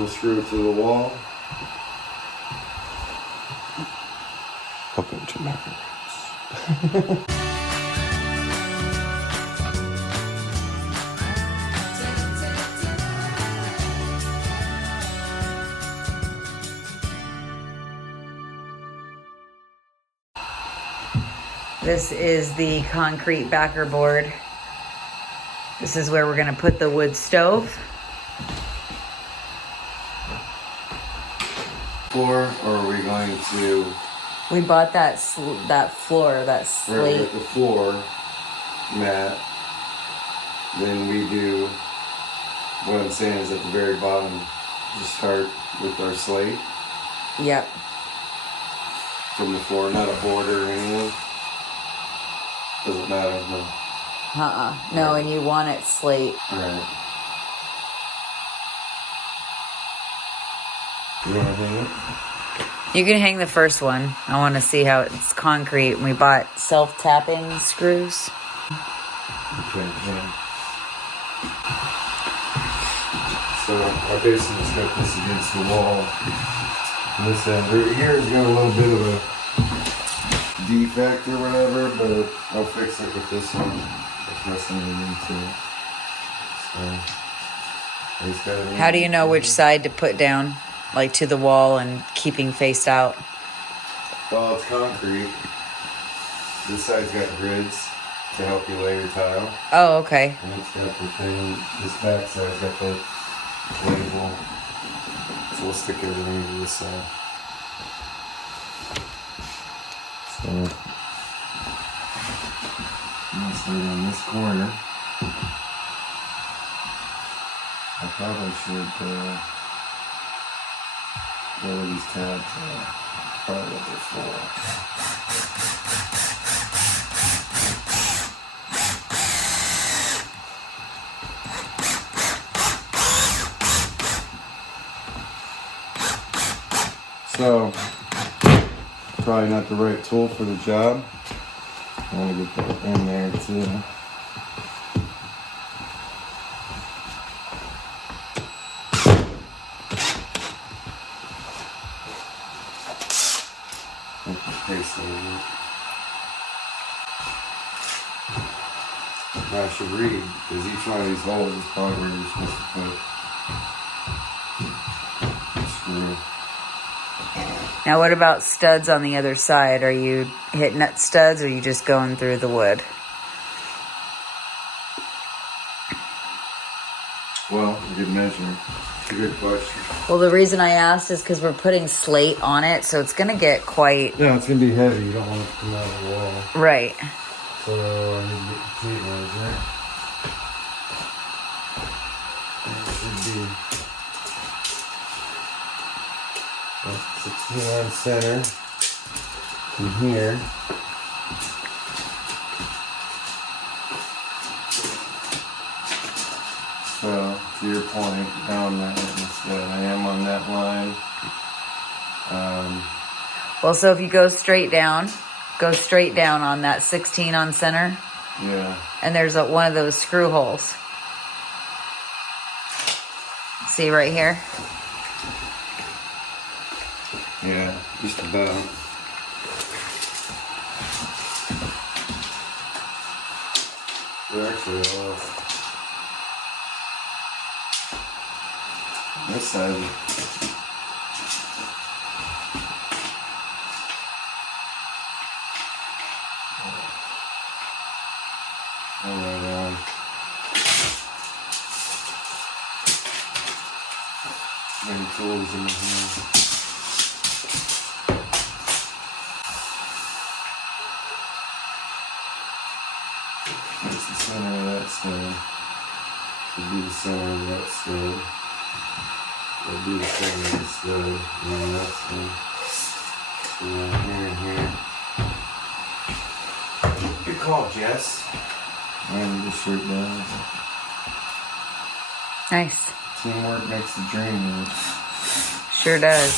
we'll screw it to the wall. Open to macarons. This is the concrete backer board. This is where we're gonna put the wood stove. Floor, or are we going to? We bought that floor, that slate. The floor mat. Then we do. What I'm saying is at the very bottom, just start with our slate. Yep. From the floor, not a border or anything. Doesn't matter, no. No, and you want it slate. Alright. You want to hang it? You can hang the first one. I want to see how it's concrete. We bought self-tapping screws. Okay, yeah. So I basically just got this against the wall. And this end here's got a little bit of a defect or whatever, but I'll fix it with this one. If nothing to need to. So I just gotta. How do you know which side to put down? Like to the wall and keeping faced out? Well, it's concrete. This side's got grids to help you lay your tile. Oh, okay. And it's got the thing, this back side's got the label. So we'll stick everything to this side. So, I'm start on this corner. I probably should go with these tabs. Probably what they're for. So, probably not the right tool for the job. I want to get that in there too. Now I should read, because each one of these holes is probably where you're supposed to put the screw. Now what about studs on the other side? Are you hitting nut studs or are you just going through the wood? Well, a good measure. It's a good question. Well, the reason I asked is because we're putting slate on it, so it's going to get quite... Yeah, it's going to be heavy. You don't want it to come out of the wall. Right. So I need to get the tape measure. And it should be 16 on center from here. So, to your point, down that instead. I am on that line. Well, so if you go straight down on that 16 on center. Yeah. And there's one of those screw holes. See right here? Yeah, just about. They're actually off. This side. Alright, many tools in here. That's the center of that stud. Would be the center of that stud. Would be the center of the stud. And then that's here and here. Good call, Jess. And the shirt down. Nice. Teamwork makes the dream work. Sure does.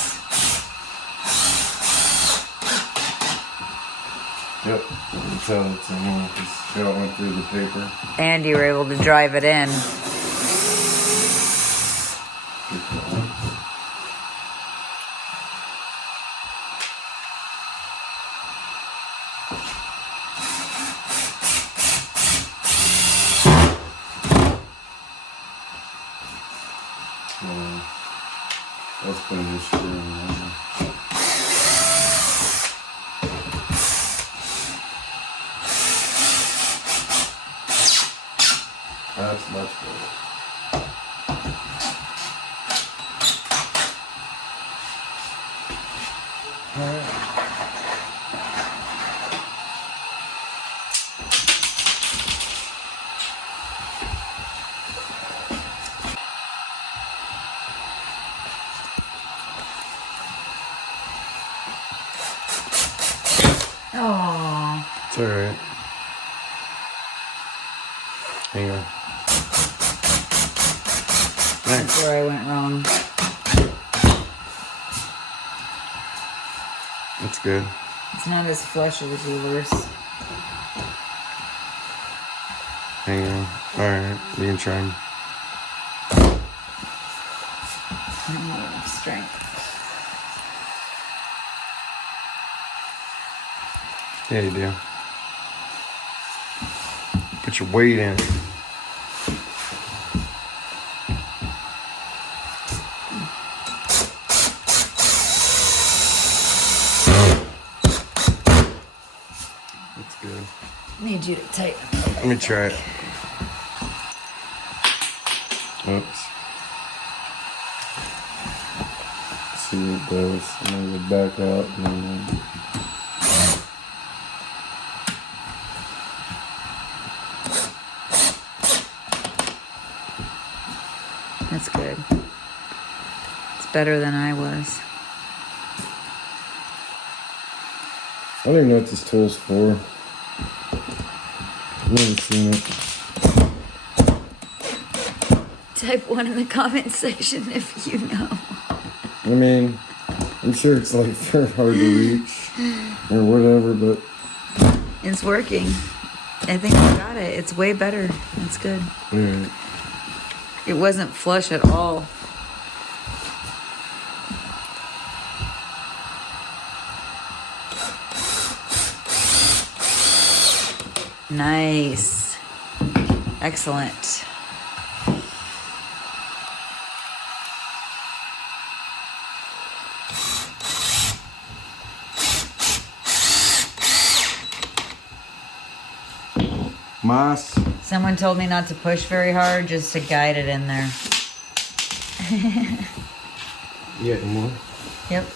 Yep, you can tell it's in here because it all went through the paper. And you were able to drive it in. Good call. Let's put a new screw in there. That's much better. Oh. It's alright. Hang on. That's where I went wrong. That's good. It's not as flush as yours. Hang on. Alright, you can try them. I don't have enough strength. Yeah, you do. Put your weight in it. That's good. I need you to tighten. Let me try it. Oops. See what it does. I'm gonna go back out and then. That's good. It's better than I was. I don't even know what this tool's for. I've never seen it. Type 1 in the comment section if you know. I mean, I'm sure it's like very hard to reach or whatever, but It's working. I think I got it. It's way better. It's good. alright. It wasn't flush at all. Nice. Excellent. Moss. Someone told me not to push very hard, just to guide it in there. You got any more? Yep.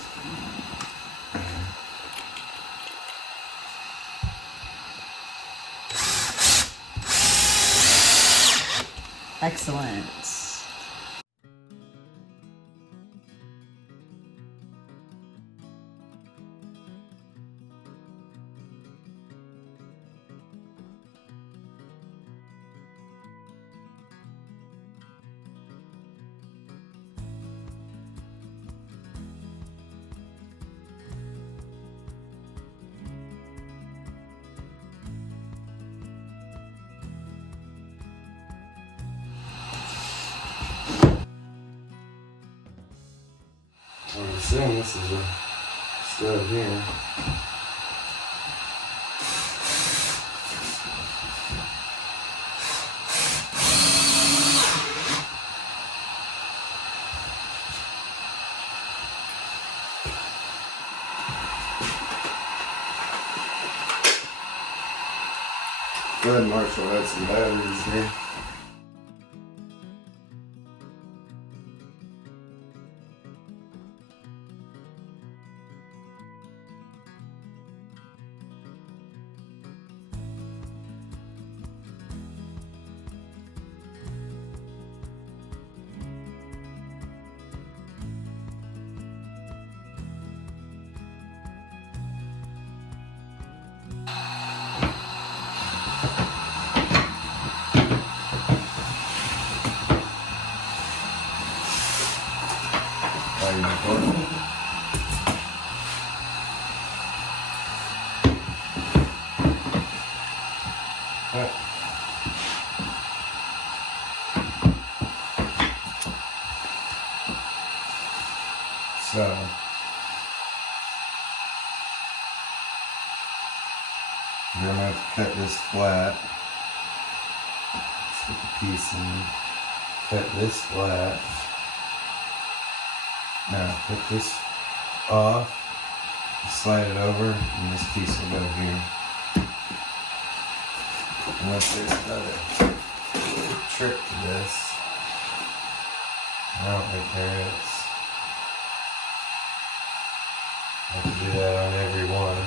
Excellent. I'm assuming this is a stud here. Go ahead, Marshall, add some batteries here. So, I'm going to have to cut this flat. Let's get the piece in. Cut this flat. Now put this off, slide it over, and this piece will go here. Unless there's another trick to this. I don't think there is. I have to do that on every one.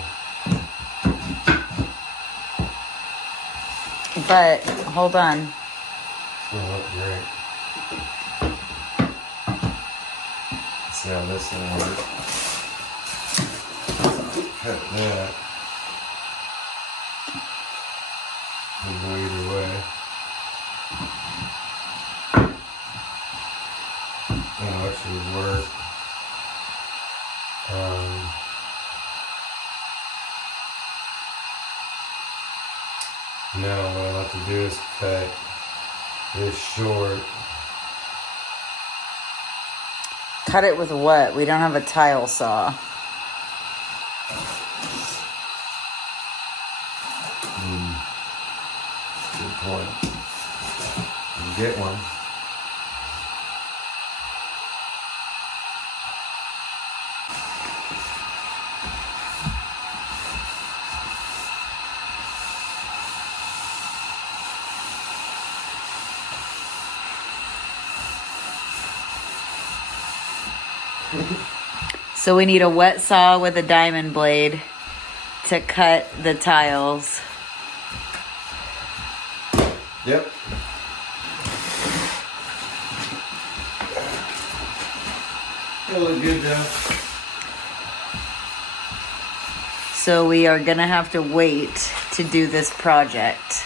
But hold on. It's gonna look great. See how this one works. Cut that. Can go either way. And which would work. No, what I'll have to do is cut this short. Cut it with what? We don't have a tile saw. Good point. Get one. So we need a wet saw with a diamond blade to cut the tiles. Yep. It'll look good though. So we are gonna have to wait to do this project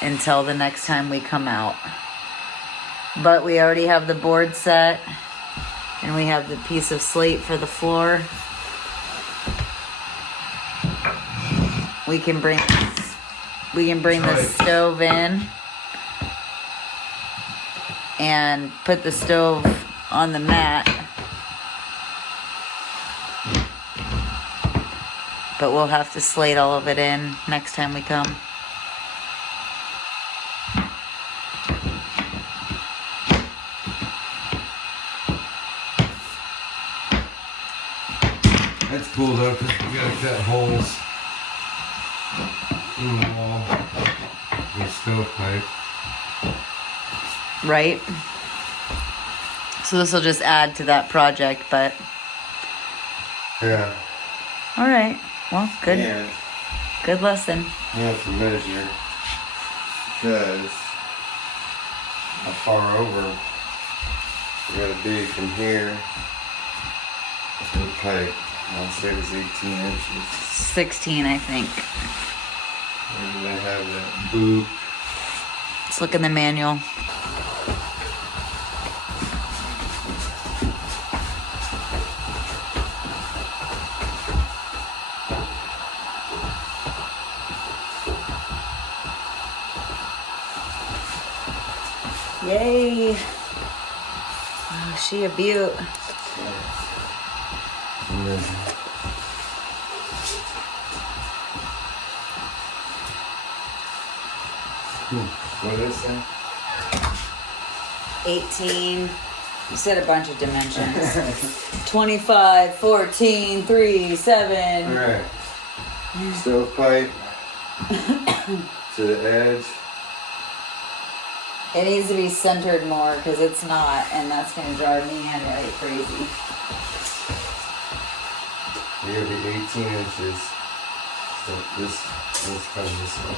until the next time we come out. But we already have the board set and we have the piece of slate for the floor. We can bring the stove in and put the stove on the mat. But we'll have to slate all of it in next time we come. That's cool though, because we gotta cut holes in the wall with stovepipe. Right? So this will just add to that project, but... Yeah. Alright. Well, good. And Good lesson. you have to measure because how far over we gotta be from here to the pipe. I'll say it's 18 inches. 16, I think. And they have that boot. Let's look in the manual. Yay! Oh, she a beaut. And then what is that? 18. You said a bunch of dimensions. 25, 14, 3, 7. Alright. Stovepipe to the edge. It needs to be centered more because it's not, and that's going to drive me and Henry crazy. You're gonna be 18 inches. So this comes this way.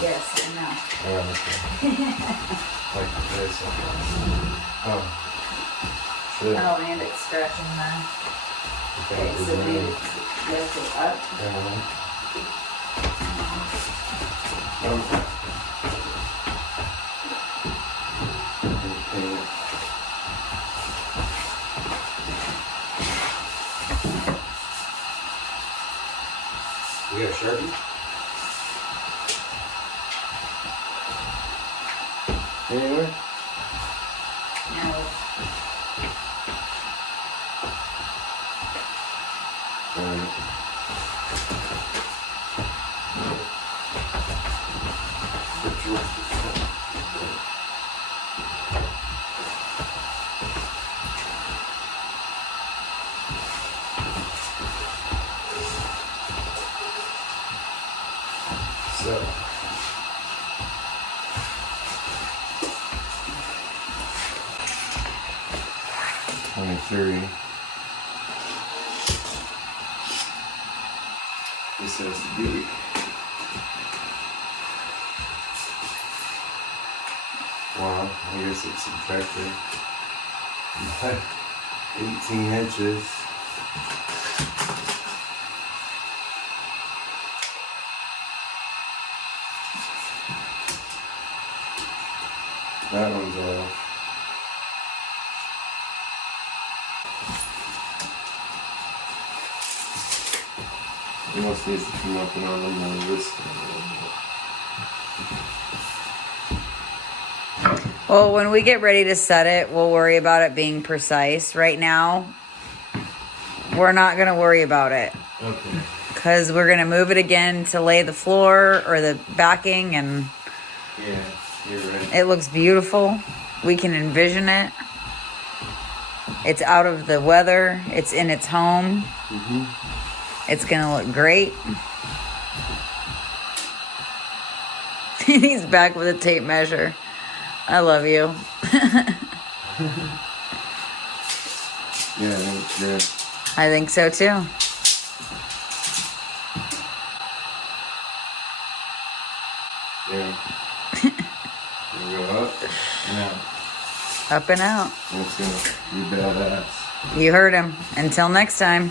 Yes, I know. Oh, okay. Like this. Oh. Shit. Oh, and it's scratching there. Okay, Okay, so we lift it up. Okay. We got a Sharpie? Anywhere? No. 23. This has to be. Well, I guess it's subtracted. 18 inches. That one's off. It almost needs to come up and on more this. Well, when we get ready to set it, we'll worry about it being precise. Right now, we're not going to worry about it. Okay. Because we're going to move it again to lay the floor or the backing, and Yeah, you're right. it looks beautiful. We can envision it. It's out of the weather. It's in its home. It's going to look great. He's back with a tape measure. I love you. Yeah, that looks good. I think so too. Yeah. You go up and out. Up and out. That's gonna be badass. You heard him. Until next time.